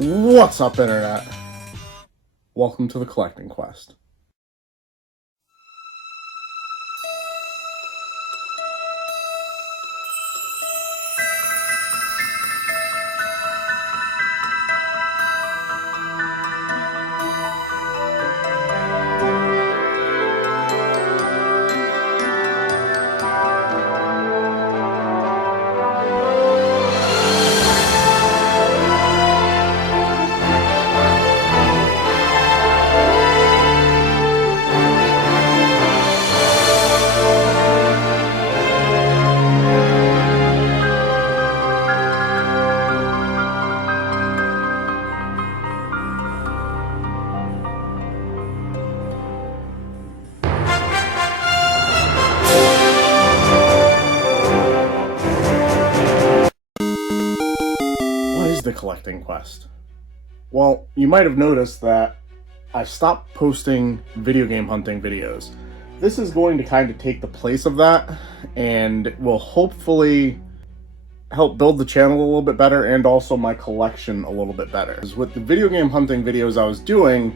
What's up, Internet? Welcome to the Collecting Quest. The Collecting Quest. Well, you might have noticed that I stopped posting video game hunting videos. This is going to kind of take the place of that and will hopefully help build the channel a little bit better and also my collection a little bit better. With the video game hunting videos I was doing,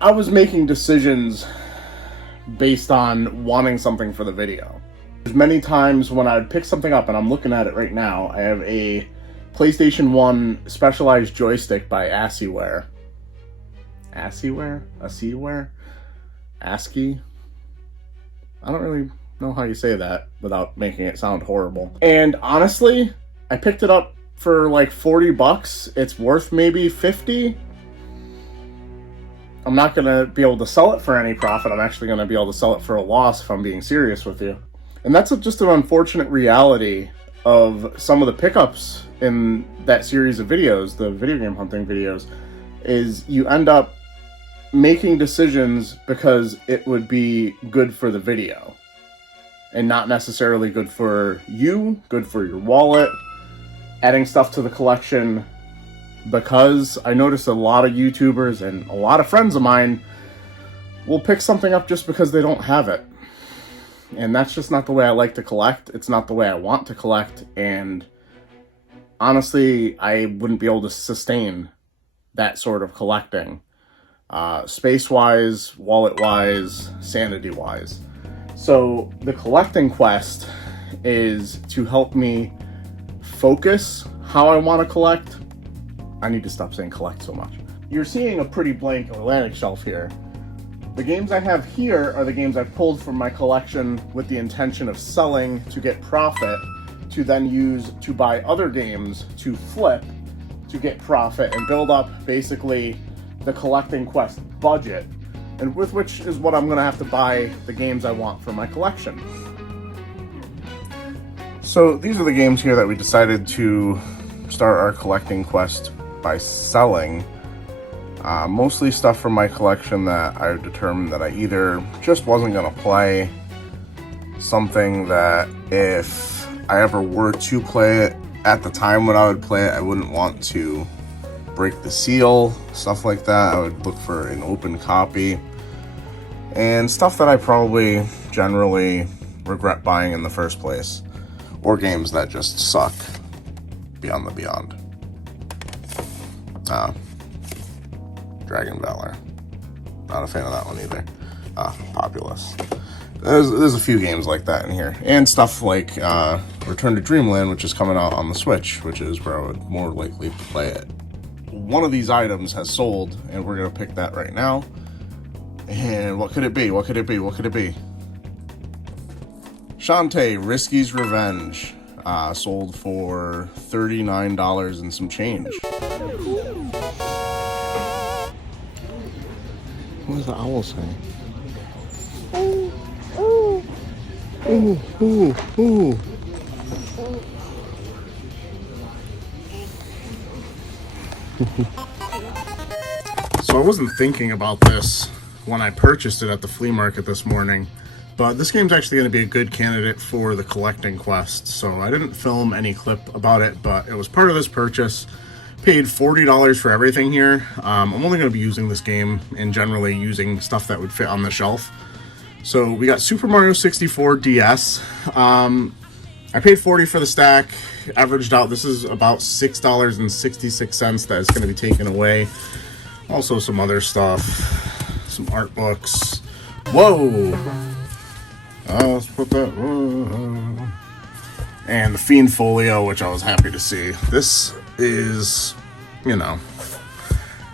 I was making decisions based on wanting something for the video. There's many times when I would pick something up, and I'm looking at it right now. I have a PlayStation 1 specialized joystick by ASCIIware. ASCIIware? ASCIIware? ASCII? I don't really know how you say that without making it sound horrible. And honestly, I picked it up for like 40 bucks. It's worth maybe 50. I'm not going to be able to sell it for any profit. I'm actually going to be able to sell it for a loss if I'm being serious with you. And that's just an unfortunate reality of some of the pickups in that series of videos, the video game hunting videos, is you end up making decisions because it would be good for the video and not necessarily good for you, good for your wallet, adding stuff to the collection, because I noticed a lot of YouTubers and a lot of friends of mine will pick something up just because they don't have it. And that's just not the way I like to collect. It's not the way I want to collect. And honestly, I wouldn't be able to sustain that sort of collecting. Space-wise, wallet-wise, sanity-wise. So the Collecting Quest is to help me focus how I want to collect. I need to stop saying collect so much. You're seeing a pretty blank Atlantic shelf here. The games I have here are the games I've pulled from my collection with the intention of selling to get profit, to then use to buy other games to flip to get profit and build up basically the Collecting Quest budget, and with which is what I'm going to have to buy the games I want for my collection. So these are the games here that we decided to start our Collecting Quest by selling. Mostly stuff from my collection that I determined that I either just wasn't going to play, something that if I ever were to play it at the time when I would play it, I wouldn't want to break the seal, stuff like that. I would look for an open copy, and stuff that I probably generally regret buying in the first place, or games that just suck beyond the beyond. Dragon Valor. Not a fan of that one either. Populous. There's a few games like that in here. And stuff like Return to Dreamland, which is coming out on the Switch, which is where I would more likely play it. One of these items has sold, and we're going to pick that right now. And what could it be? What could it be? What could it be? Shantae, Risky's Revenge. Sold for $39 and some change. What does the owl say? Ooh, ooh. Ooh, ooh, ooh. So I wasn't thinking about this when I purchased it at the flea market this morning, but this game's actually going to be a good candidate for the Collecting Quest. So I didn't film any clip about it, but it was part of this purchase. Paid $40 for everything here. I'm only going to be using this game and generally using stuff that would fit on the shelf. So we got Super Mario 64 DS. I paid $40 for the stack, averaged out. This is about $6.66 that is going to be taken away. Also some other stuff, some art books. Whoa! Let's put that. Whoa. And the Fiend Folio, which I was happy to see. This is, you know,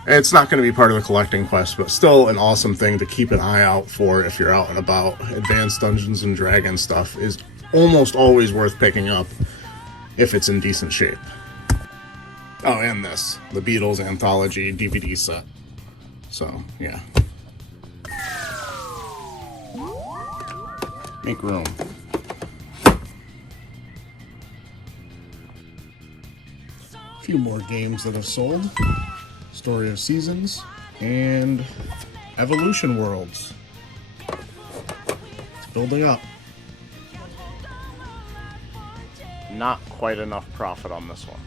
it's not going to be part of the collecting quest, but still an awesome thing to keep an eye out for if you're out and about. Advanced Dungeons and Dragons stuff is almost always worth picking up if it's in decent shape. Oh, and this, the Beatles Anthology DVD set. So, yeah. Make room. A few more games that have sold. Story of Seasons and Evolution Worlds. It's building up. Not quite enough profit on this one.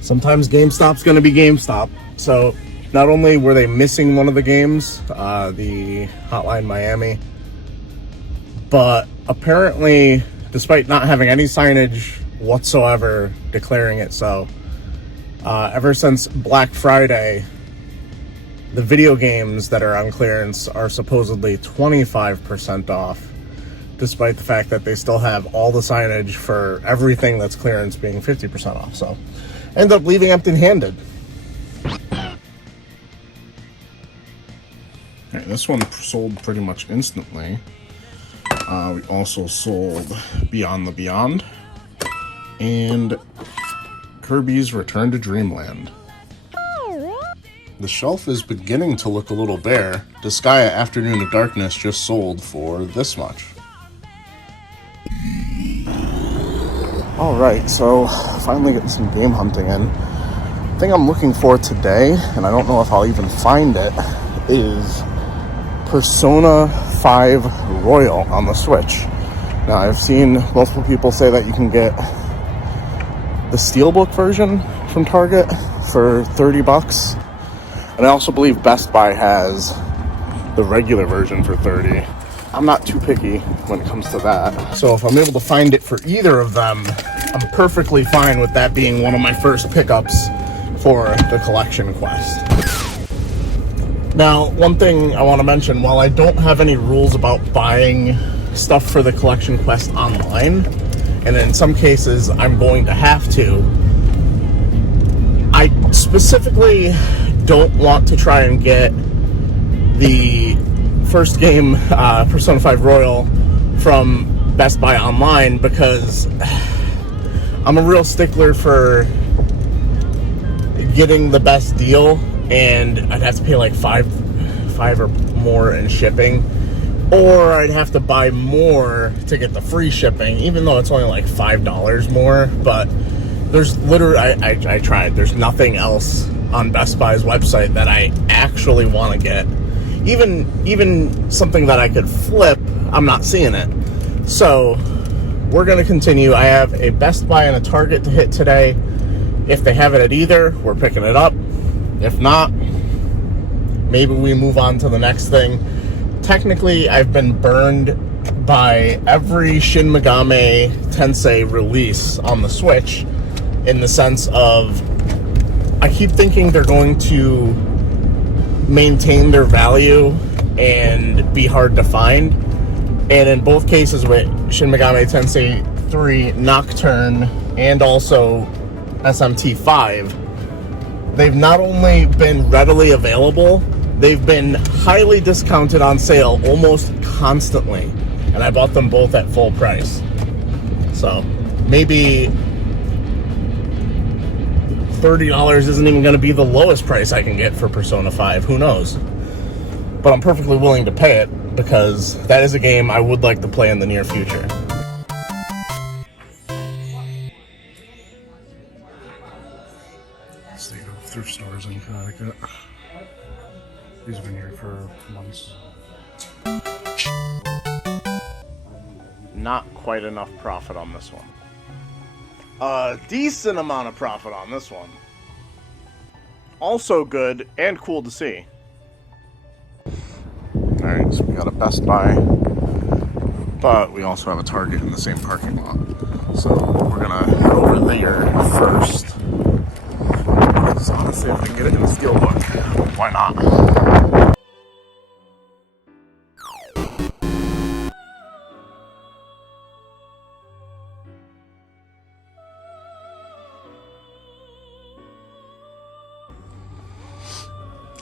Sometimes GameStop's going to be GameStop. So not only were they missing one of the games, the Hotline Miami, but apparently, despite not having any signage whatsoever declaring it so, ever since Black Friday, the video games that are on clearance are supposedly 25% off, despite the fact that they still have all the signage for everything that's clearance being 50% off. So, end up leaving empty-handed. Right, this one sold pretty much instantly. We also sold Beyond the Beyond and Kirby's Return to Dreamland. The shelf is beginning to look a little bare. Disgaea Afternoon of Darkness just sold for this much. Alright, so finally getting some game hunting in. The thing I'm looking for today, and I don't know if I'll even find it, is Persona 5 Royal on the Switch. Now, I've seen multiple people say that you can get the Steelbook version from Target for $30. And I also believe Best Buy has the regular version for $30. I'm not too picky when it comes to that. So if I'm able to find it for either of them, I'm perfectly fine with that being one of my first pickups for the collection quest. Now, one thing I want to mention, while I don't have any rules about buying stuff for the collection quest online, and in some cases I'm going to have to, I specifically don't want to try and get the first game, Persona 5 Royal, from Best Buy online, because I'm a real stickler for getting the best deal, and I'd have to pay like five or more in shipping, or I'd have to buy more to get the free shipping, even though it's only like $5 more. But there's literally, I tried, there's nothing else on Best Buy's website that I actually want to get. Even something that I could flip, I'm not seeing it. So we're going to continue. I have a Best Buy and a Target to hit today. If they have it at either, we're picking it up. If not, maybe we move on to the next thing. Technically, I've been burned by every Shin Megami Tensei release on the Switch, in the sense of I keep thinking they're going to maintain their value and be hard to find. And in both cases with Shin Megami Tensei 3 Nocturne and also SMT 5, they've not only been readily available, they've been highly discounted on sale almost constantly. And I bought them both at full price. So maybe $30 isn't even going to be the lowest price I can get for Persona 5. Who knows? But I'm perfectly willing to pay it, because that is a game I would like to play in the near future. State of thrift stores in Connecticut. These have been here for months. Not quite enough profit on this one. A decent amount of profit on this one. Also good and cool to see. Alright, so we got a Best Buy, but we also have a Target in the same parking lot. So we're gonna head over there first. Because honestly, if I can get it in the Steelbook, why not? I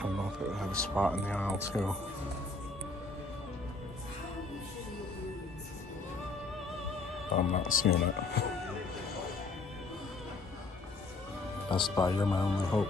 don't know if it would have a spot in the aisle too. I'm not seeing it. Best Buy, you're my only hope.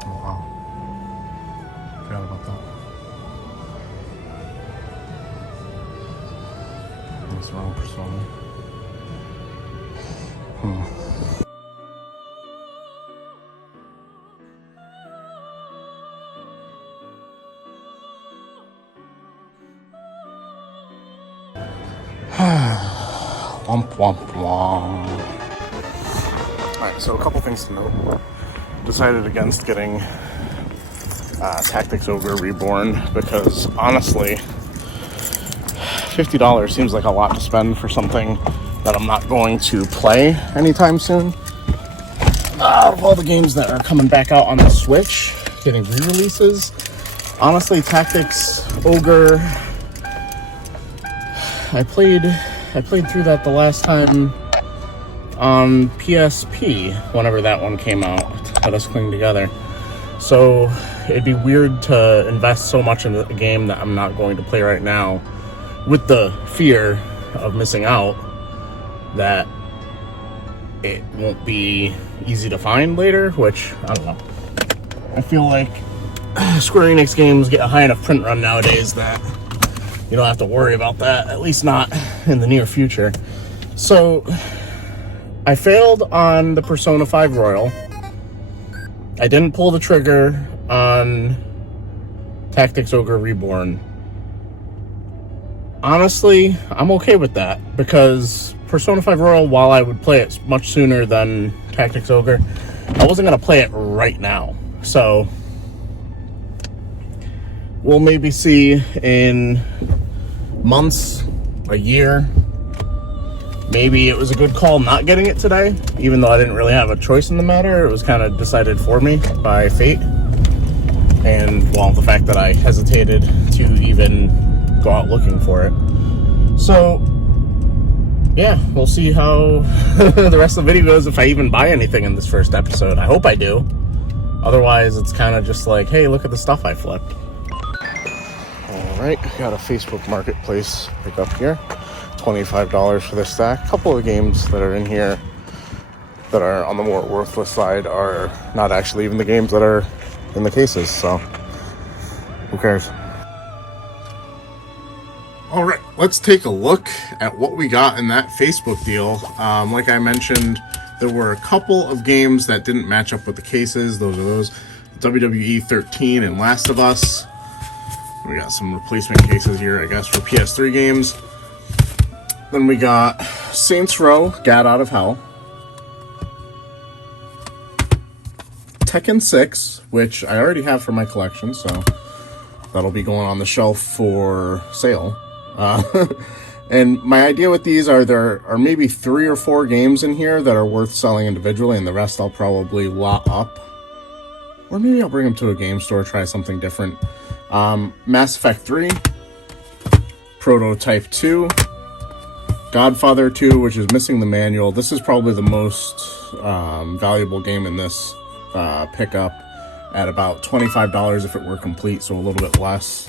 Oh, wow. Forgot about that. That's the wrong persona. Womp womp womp. Alright, so a couple things to note. Decided against getting Tactics Ogre Reborn because honestly, $50 seems like a lot to spend for something that I'm not going to play anytime soon. Out of all the games that are coming back out on the Switch, getting re-releases, honestly, Tactics Ogre, I played through that the last time on PSP, whenever that one came out. Let us cling together. So it'd be weird to invest so much in a game that I'm not going to play right now, with the fear of missing out that it won't be easy to find later, which, I don't know. I feel like Square Enix games get a high enough print run nowadays that you don't have to worry about that, at least not in the near future. So, I failed on the Persona 5 Royal. I didn't pull the trigger on Tactics Ogre Reborn. Honestly, I'm okay with that, because Persona 5 Royal, while I would play it much sooner than Tactics Ogre, I wasn't going to play it right now. So, we'll maybe see in months, a year. Maybe it was a good call not getting it today, even though I didn't really have a choice in the matter. It was kind of decided for me by fate. And, well, the fact that I hesitated to even go out looking for it. So, yeah, we'll see how the rest of the video goes, if I even buy anything in this first episode. I hope I do. Otherwise, it's kind of just like, hey, look at the stuff I flipped. Alright, got a Facebook Marketplace pick up here. $25 for this stack. A couple of games that are in here that are on the more worthless side are not actually even the games that are in the cases, so who cares? Alright, let's take a look at what we got in that Facebook deal. Like I mentioned, there were a couple of games that didn't match up with the cases. Those are those. WWE 13 and Last of Us. We got some replacement cases here, I guess, for PS3 games. Then we got Saints Row, Gat Out of Hell. Tekken 6, which I already have for my collection, so that'll be going on the shelf for sale. And my idea with these are there are maybe 3 or 4 games in here that are worth selling individually, and the rest I'll probably lot up. Or maybe I'll bring them to a game store, try something different. Mass Effect 3, Prototype 2, Godfather 2, which is missing the manual. This is probably the most valuable game in this pickup, at about $25 if it were complete, so a little bit less.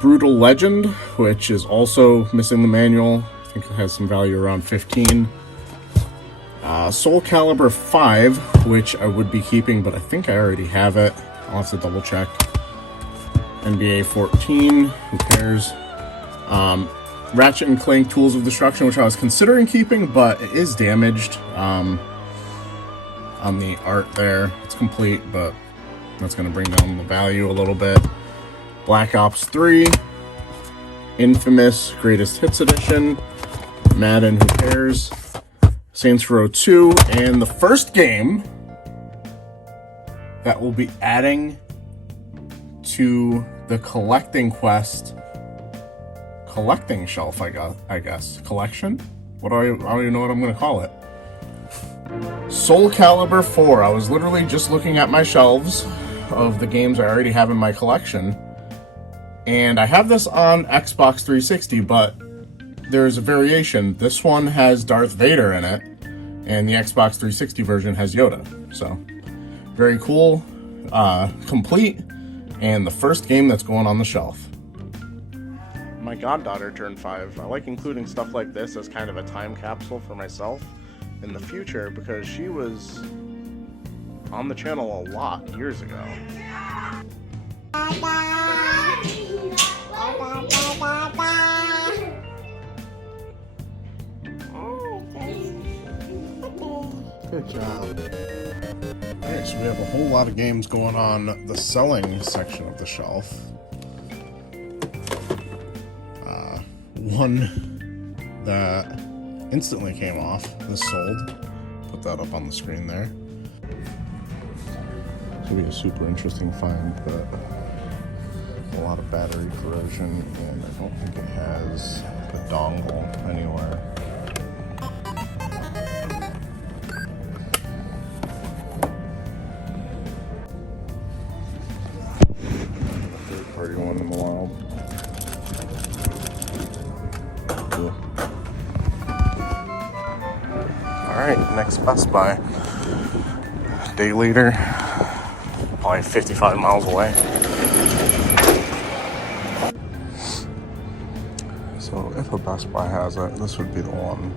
Brutal Legend, which is also missing the manual. I think it has some value around $15. Soul Calibur 5, which I would be keeping, but I think I already have it. I'll have to double check. NBA 14, who cares? Ratchet and Clank Tools of Destruction, which I was considering keeping, but it is damaged. on the art there. It's complete, but that's going to bring down the value a little bit. Black Ops 3, Infamous Greatest Hits Edition, Madden Who Cares, Saints Row 2, and the first game that will be adding to the collecting quest collecting shelf, I guess. Collection? I don't even know what I'm going to call it. Soul Calibur 4. I was literally just looking at my shelves of the games I already have in my collection. And I have this on Xbox 360, but there's a variation. This one has Darth Vader in it, and the Xbox 360 version has Yoda. So, very cool, complete, and the first game that's going on the shelf. My goddaughter turned 5. I like including stuff like this as kind of a time capsule for myself in the future, because she was on the channel a lot years ago. Good job. Alright, so we have a whole lot of games going on the selling section of the shelf. One that instantly came off, this sold. Put that up on the screen there. This will be a super interesting find, but a lot of battery corrosion, and I don't think it has a dongle anywhere. Third-party one in the wild. Cool. Alright, next Best Buy. Day later, probably 55 miles away. So if a Best Buy has it, this would be the one,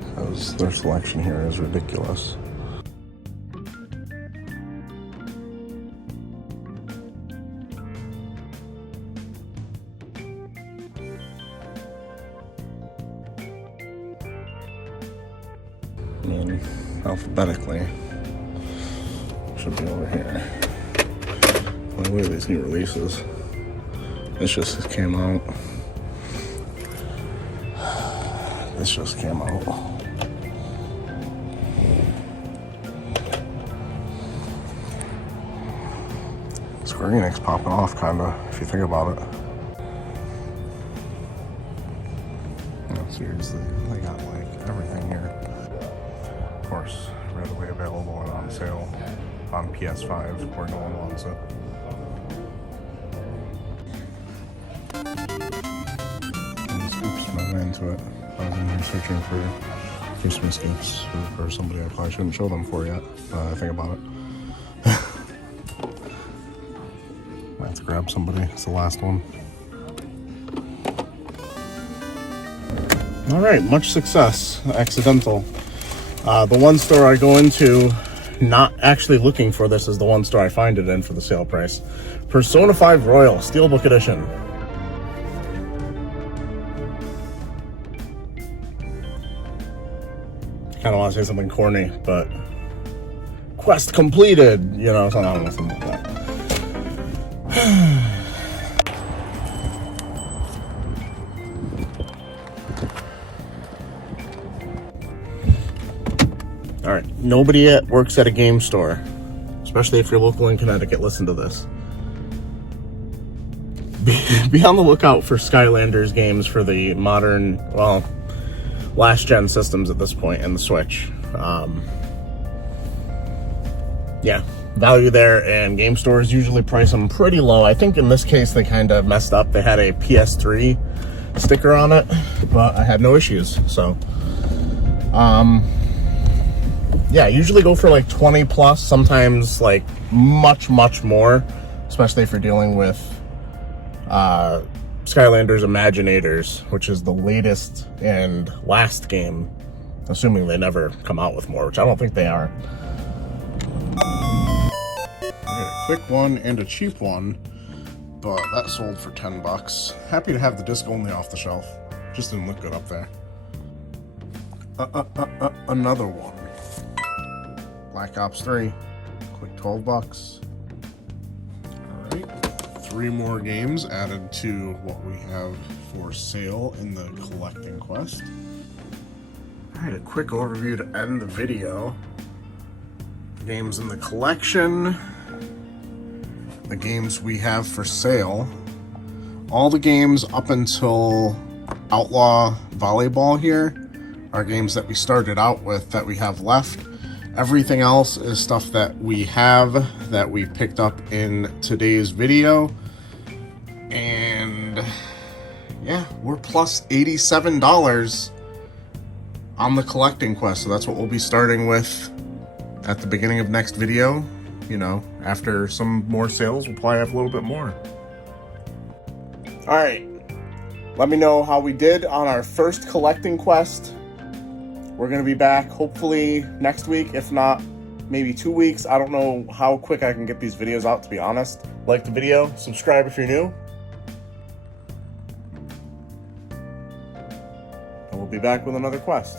because their selection here is ridiculous. I mean, alphabetically, should be over here. Look at these new releases. This just came out. This just came out. Square Enix popping off, kinda, if you think about it. No, seriously, they got like everything here. Of course, readily available and on sale on PS5 where no one wants it. And Scoops my way into it. I was in here searching for Christmas gifts for somebody I probably shouldn't show them for yet. I think about it. Might have to grab somebody. It's the last one. Alright, much success. Accidental. The one store I go into not actually looking for this is the one store I find it in for the sale price. Persona 5 Royal Steelbook Edition. Kind of want to say something corny, but quest completed, you know, something like that. All right, nobody works at a game store, especially if you're local in Connecticut. Listen to this. Be on the lookout for Skylanders games for the modern, well, last-gen systems at this point, and the Switch. Yeah, value there, and game stores usually price them pretty low. I think in this case they kind of messed up. They had a PS3 sticker on it, but I had no issues. So, yeah, usually go for like 20 plus, sometimes like much more, especially if you're dealing with Skylanders Imaginators, which is the latest and last game, assuming they never come out with more, which I don't think they are. A quick one and a cheap one, but that sold for 10 bucks. Happy to have the disc only off the shelf. Just didn't look good up there. Another one. Black Ops 3. Quick 12 bucks. All right. 3 more games added to what we have for sale in the collecting quest. All right, a quick overview to end the video. The games in the collection, the games we have for sale. All the games up until Outlaw Volleyball here are games that we started out with that we have left. Everything else is stuff that we have that we picked up in today's video. And yeah, we're plus $87 on the collecting quest. So that's what we'll be starting with at the beginning of next video. You know, after some more sales, we'll probably have a little bit more. All right, let me know how we did on our first collecting quest. We're gonna be back hopefully next week, if not maybe 2 weeks. I don't know how quick I can get these videos out, to be honest. Like the video, subscribe if you're new. And we'll be back with another quest.